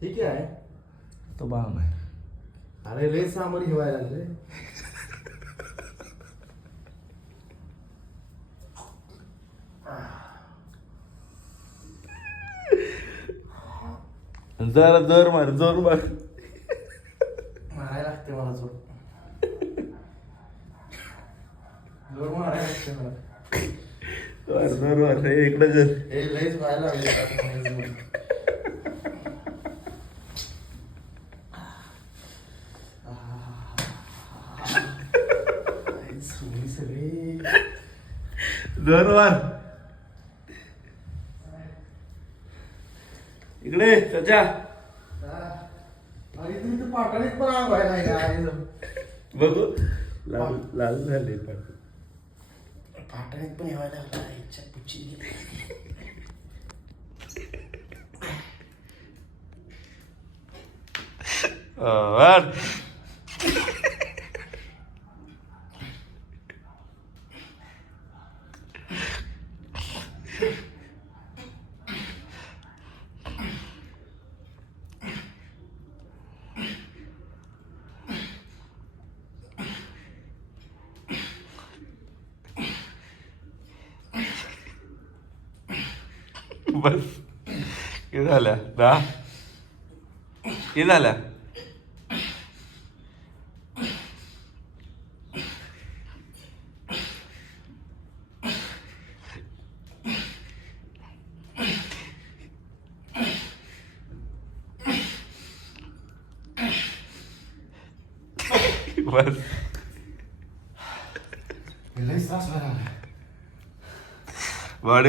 ठीक आहे. तो बाम आहे. अरे लय सामान घेवायला लागले. जरा जोर मार मारायला लागते मला जोर. जोर मारायला लागते मला. जोर मार इकडे कर. हे लयच व्हायला लागले. जोर मार इकडे त्याच्या. आणि तुम्ही तर पाटाणीत पण आग व्हायला आहे का? बघू लाल लाल झाले पाटाणीत पण येवायला लागला. इच्छा पुची वाढ. बस किती झाल्या? 10 किती झाल्या? बस लयच त्रास व्हायला लागला.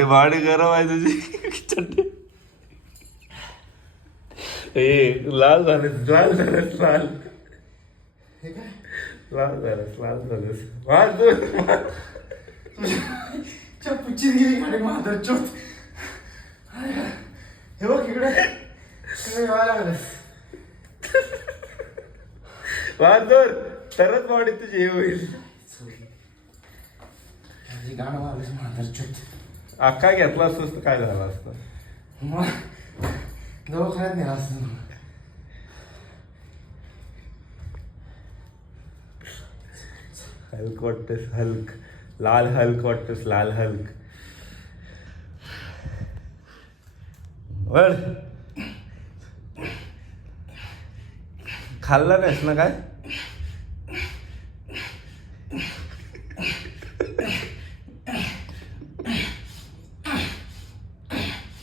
बॉडी गरम आहे तुझी. ए लाल झाले लाल झालेस लाल हे काय? लाल झालेस पुची गेली गाडी माधर चोत. हे बघ इकडे व्हायला लागलं. वाजोर तरच बॉडी तुझी हे होईल. गाणं मारलं माधर चोत. अख्खा घेतला असतोस तर काय झालं असतं? मग दवाखान्यात नेला असतं. हल्क वाटतेस हल्क. लाल हल्क वाटतेस लाल हल्क. वळ खाल्ला नाहीस ना काय?